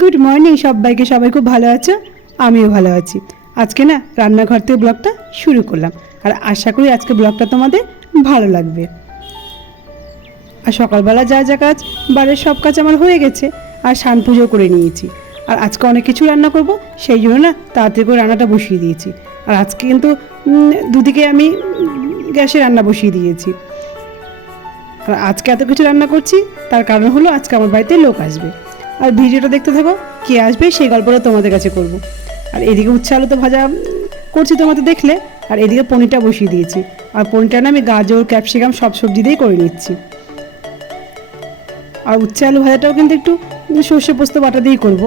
Good morning সবাইকে। সবাই খুব ভালো আছো, আমিও ভালো আছি। আজকে না রান্নাঘর থেকে ব্লগটা শুরু করলাম, আর আশা করি আজকে ব্লগটা তোমাদের ভালো লাগবে। আর সকালবেলা যা যা কাজ, বাড়ির সব কাজ আমার হয়ে গেছে, আর স্নান পুজো করে নিয়েছি। আর আজকে অনেক কিছু রান্না করব, সেই জন্য না তাড়াতাড়ি করে রান্নাটা বসিয়ে দিয়েছি। আর আজকে কিন্তু দুদিকে আমি গ্যাসে রান্না বসিয়ে দিয়েছি। আর আজকে এত কিছু রান্না করছি, তার কারণ হলো আজকে আমার বাড়িতে লোক আসবে। আর ভিডিওটা দেখতে থাকো, কে আসবে সেই গল্পটা তোমাদের কাছে করব। আর এদিকে উচ্ছে আলু তো ভাজা করছি তোমাদের দেখলে, আর এদিকে পনিরটা বসিয়ে দিয়েছি। আর পনিরটা না আমি গাজর ক্যাপসিকাম সব সবজি দিয়েই করে নিচ্ছি। আর উচ্ছে আলু ভাজাটাও কিন্তু একটু সর্ষে পোস্ত বাটা দিয়েই করবো।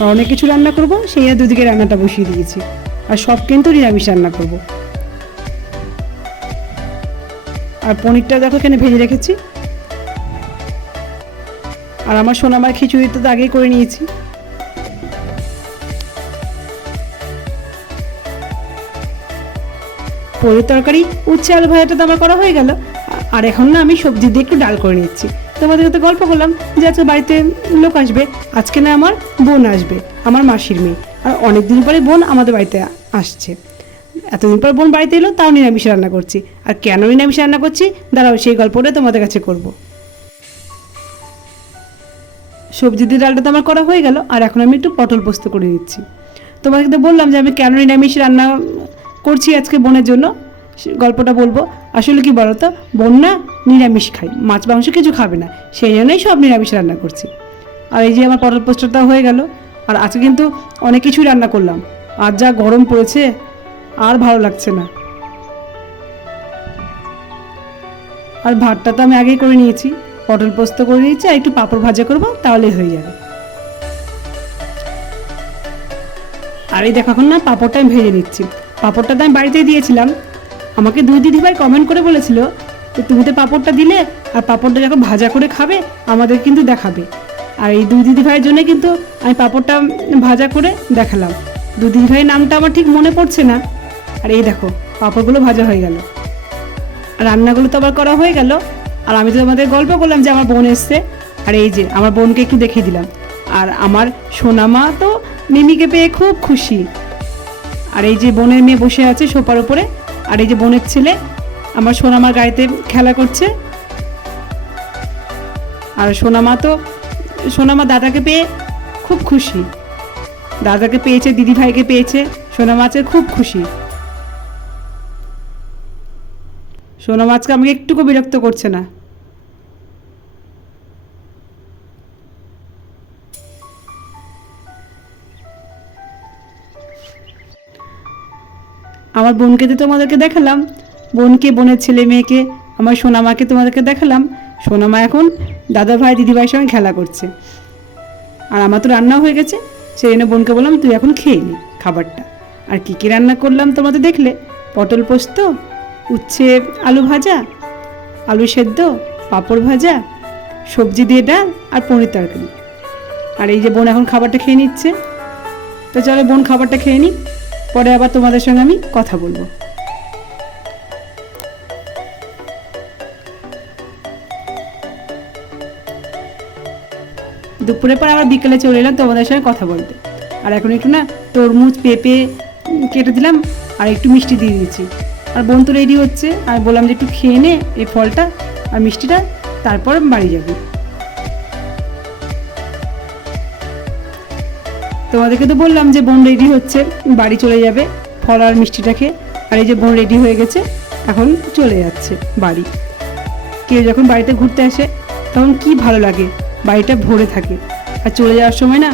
আর অনেক কিছু রান্না করব, সেই দুদিকে রান্নাটা বসিয়ে দিয়েছি। আর সব কিন্তু নিরামিষ রান্না করব। আর পনিরটা দেখো এখানে ভেজে রেখেছি। আর আমার সোনামার খিচুড়ি তো আগেই করে নিয়েছি। পনির তরকারি উচ্ছে আলু ভাজাটা তো আমার করা হয়ে গেল। আর এখন না আমি সবজি দিয়ে একটু ডাল করে নিচ্ছি। তোমাদের সাথে গল্প করলাম যে আজকে বাড়িতে লোক আসবে। আজকে না আমার বোন আসবে, আমার মাসির মেয়ে। আর অনেক দিন পরে বোন আমাদের বাড়িতে আসছে। এতদিন পর বোন বাড়িতে এলো, তাও নিরামিষ রান্না করছি। আর কেন নিরামিষ রান্না করছি দাঁড়াও সেই গল্পটা তোমাদের কাছে করব। সবজি দিয়ে ডালটা তো আমার করা হয়ে গেল, আর এখন আমি একটু পটল পোস্ত করে দিচ্ছি। তোমাকে তো বললাম যে আমি কেন নিরামিষ রান্না করছি আজকে বোনের জন্য, গল্পটা বলবো। আসলে কি বলো তো, বোন না নিরামিষ খাই, মাছ মাংস কিছু খাবে না, সেই জন্যই সব নিরামিষ রান্না করছি। আর এই যে আমার পটল পোস্তটাও হয়ে গেল। আর আজকে কিন্তু অনেক কিছুই রান্না করলাম। আর যা গরম পড়েছে, আর ভালো লাগছে না। আর ভাতটা তো আমি আগেই করে নিয়েছি, পটল পোস্ত করে নিয়েছি, আর একটু পাঁপড় ভাজা করবো, তাহলেই হয়ে যাবে। আর এই দেখো এখন না পাঁপড়টা আমি ভেজে নিচ্ছি। পাঁপড়টা তো আমি বাড়িতেই দিয়েছিলাম। আমাকে দুই দিদিভাই কমেন্ট করে বলেছিল যে তুমি তো পাঁপড়টা দিলে, আর পাঁপড়টা যখন ভাজা করে খাবে আমাদের কিন্তু দেখাবে। আর এই দুই দিদিভাইয়ের জন্য কিন্তু আমি পাঁপড়টা ভাজা করে দেখালাম। দুই দিদিভাইয়ের নামটা আমার ঠিক মনে পড়ছে না। আর এই দেখো পাঁপড়গুলো ভাজা হয়ে গেল, রান্নাগুলো তো আবার করা হয়ে গেল। আর আমি তো তোমাদের গল্প করলাম যে আমার বোন এসছে। আর এই যে আমার বোনকে একটু দেখিয়ে দিলাম। আর আমার সোনামা তো মিমিকে পেয়ে খুব খুশি। আর এই যে বোনের মেয়ে বসে আছে সোফার উপরে। আর এই যে বোনের ছেলে আমার সোনামার গাড়িতে খেলা করছে। আর সোনামা দাদাকে পেয়ে খুব খুশি। দাদাকে পেয়েছে, দিদি ভাইকে পেয়েছে, সোনামা আছে খুব খুশি। সোনামা আজকে আমাকে একটুকু বিরক্ত করছে না। আমার বোনকে তো তোমাদেরকে দেখালাম, বোনকে, বোনের ছেলে মেয়েকে, আমার সোনামাকে তোমাদেরকে দেখালাম। সোনামা এখন দাদা ভাই দিদি ভাইয়ের সঙ্গে খেলা করছে। আর আমার তো রান্না হয়ে গেছে, সেই জন্য বোনকে বললাম তুই এখন খেয়ে নি খাবারটা। আর কী কী রান্না করলাম তোমাদের দেখলে, পটল পোস্ত, উচ্ছে আলু ভাজা, আলু সেদ্ধ, পাঁপড় ভাজা, সবজি দিয়ে ডাল, আর পনির তরকারি। আর এই যে বোন এখন খাবারটা খেয়ে নিচ্ছে। তো চলো বোন খাবারটা খেয়ে নিই, পরে আবার তোমাদের সঙ্গে আমি কথা বলবো। দুপুরের পর আবার বিকেলে চলে এলাম তোমাদের সঙ্গে কথা বলতে। আর এখন একটু না তরমুজ পেঁপে কেটে দিলাম, আর একটু মিষ্টি দিয়ে দিয়েছি। আর বোন তো রেডি হচ্ছে, আর বললাম যে একটু খেয়ে নে এই ফলটা আর মিষ্টিটা, তারপর বাড়ি যাবি। তোমাদেরকে তো বললাম যে বোন রেডি হচ্ছে, বাড়ি চলে যাবে ফল আর মিষ্টিটা খেয়ে। আর এই যে বোন রেডি হয়ে গেছে, এখন চলে যাচ্ছে বাড়ি। কেউ যখন বাড়িতে ঘুরতে আসে তখন কি ভালো লাগে, বাড়িটা ভরে থাকে। আর চলে যাওয়ার সময় না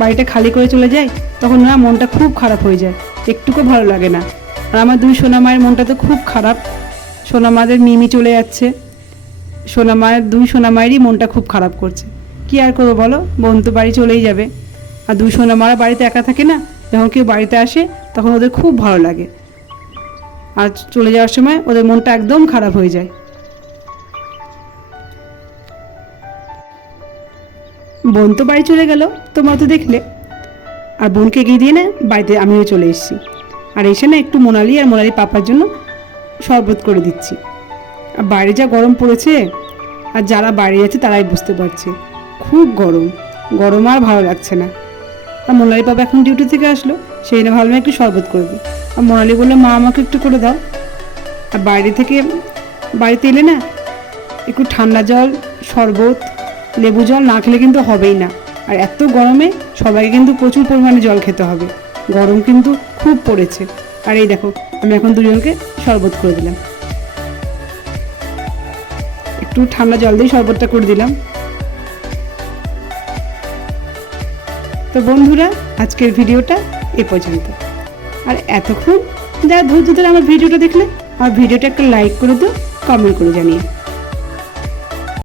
বাড়িটা খালি করে চলে যায়, তখন না মনটা খুব খারাপ হয়ে যায়, একটুকু ভালো লাগে না। আর আমার দুই সোনামায়ের মনটা তো খুব খারাপ। সোনামাদের মিমি চলে যাচ্ছে, দুই সোনামায়েরই মনটা খুব খারাপ করছে। কি আর করবো বলো, বোন তো বাড়ি চলেই যাবে। আর দুই সোনামারা বাড়িতে একা থাকে না, যখন কেউ বাড়িতে আসে তখন ওদের খুব ভালো লাগে। আর চলে যাওয়ার সময় ওদের মনটা একদম খারাপ হয়ে যায়। বোন তো বাড়ি চলে গেল, তোমরা তো দেখলে। আর বোনকে এগিয়ে দিয়ে না বাড়িতে আমিও চলে এসেছি। আর এসে না একটু মোনালি আর মোনালি পাপার জন্য শরবত করে দিচ্ছি। আর বাইরে যা গরম পড়েছে, আর যারা বাইরে যাচ্ছে তারাই বুঝতে পারছে খুব গরম, গরম আর ভালো লাগছে না। আর মোনালি বাবা এখন ডিউটি থেকে আসলো, সেই জন্য ভাবলাম একটু শরবত করবি। আর মোনালি বললো মা আমাকে একটু করে দাও। আর বাড়িতে এলে না একটু ঠান্ডা জল, শরবত, লেবু জল না খেলে কিন্তু হবেই না। আর এত গরমে সবাইকে কিন্তু প্রচুর পরিমাণে জল খেতে হবে, গরম কিন্তু খুব পড়েছে। আর এই দেখো আমি এখন দুজনকে শরবত করে দিলাম, একটু ঠান্ডা জল দিয়ে শরবতটা করে দিলাম। তো বন্ধুরা, আজকের ভিডিওটা এ পর্যন্ত। আর এতক্ষণ যারা ধৈর্য ধরে আমার ভিডিওটা দেখলে, আমার ভিডিওটা একটা লাইক করে দিও, কমেন্ট করে জানিয়ে।